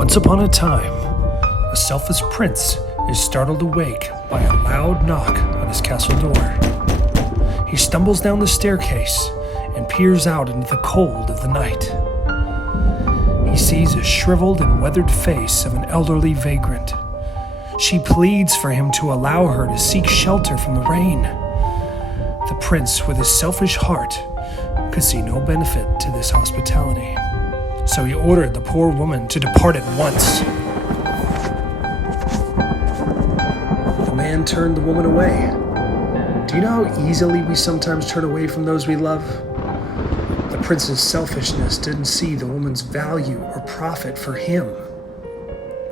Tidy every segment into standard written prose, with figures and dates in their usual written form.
Once upon a time, a selfish prince is startled awake by a loud knock on his castle door. He stumbles down the staircase and peers out into the cold of the night. He sees a shriveled and weathered face of an elderly vagrant. She pleads for him to allow her to seek shelter from the rain. The prince, with his selfish heart, could see no benefit to this hospitality, so he ordered the poor woman to depart at once. The man turned the woman away. Do you know how easily we sometimes turn away from those we love? The prince's selfishness didn't see the woman's value or profit for him.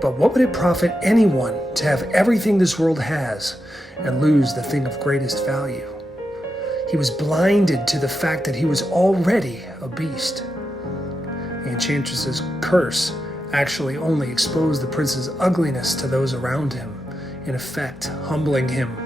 But what would it profit anyone to have everything this world has and lose the thing of greatest value? He was blinded to the fact that he was already a beast. The enchantress's curse actually only exposed the prince's ugliness to those around him, in effect humbling him.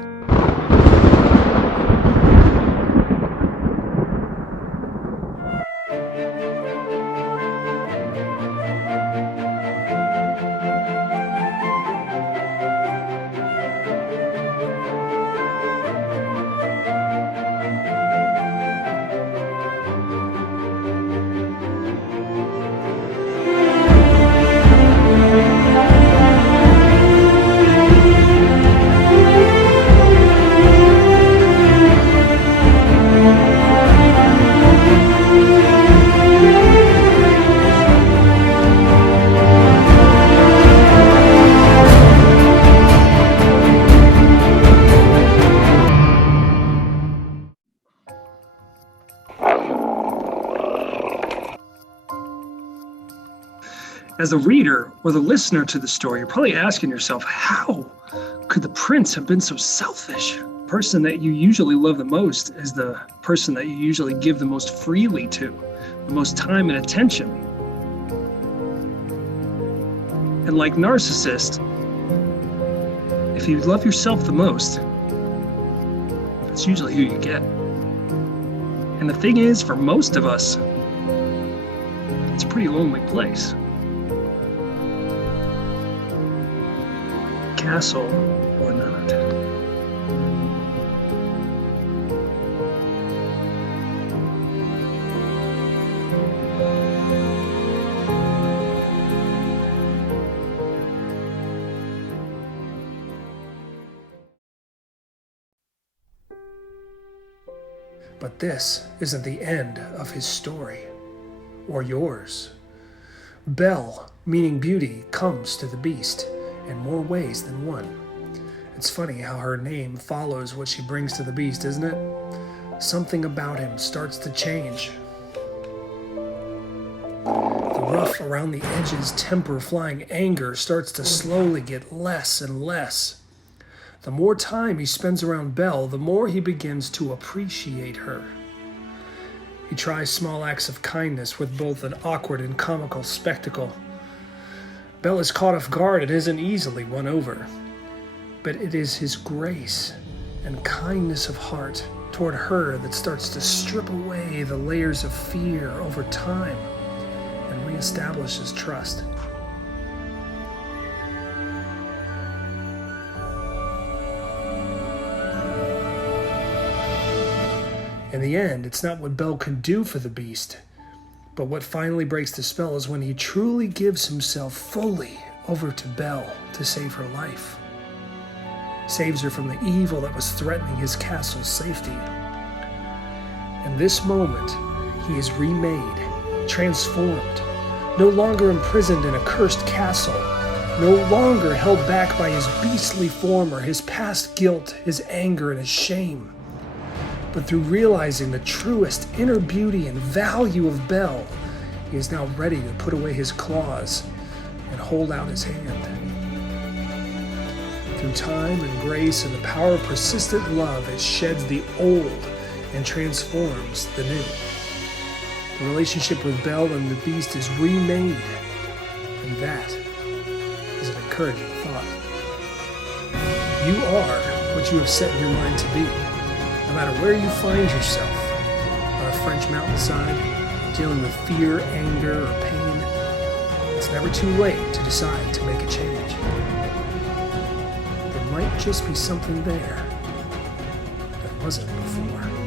As the reader or the listener to the story, you're probably asking yourself, how could the prince have been so selfish? The person that you usually love the most is the person that you usually give the most freely to, the most time and attention. And like narcissist, if you love yourself the most, that's usually who you get. And the thing is, for most of us, it's a pretty lonely place. Castle or not. But this isn't the end of his story, or yours. Belle, meaning beauty, comes to the beast in more ways than one. It's funny how her name follows what she brings to the beast, isn't it? Something about him starts to change. The rough around the edges, temper-flying anger starts to slowly get less and less. The more time he spends around Belle, the more he begins to appreciate her. He tries small acts of kindness with both an awkward and comical spectacle. Belle is caught off guard and isn't easily won over. But it is his grace and kindness of heart toward her that starts to strip away the layers of fear over time and reestablishes trust. In the end, it's not what Belle can do for the beast, but what finally breaks the spell is when he truly gives himself fully over to Belle to save her life. Saves her from the evil that was threatening his castle's safety. In this moment, he is remade, transformed, no longer imprisoned in a cursed castle, no longer held back by his beastly form or his past guilt, his anger, and his shame. But through realizing the truest inner beauty and value of Belle, he is now ready to put away his claws and hold out his hand. Through time and grace and the power of persistent love, it sheds the old and transforms the new. The relationship with Belle and the beast is remade, and that is an encouraging thought. You are what you have set your mind to be. No matter where you find yourself, on a French mountainside, dealing with fear, anger, or pain, it's never too late to decide to make a change. There might just be something there that wasn't before.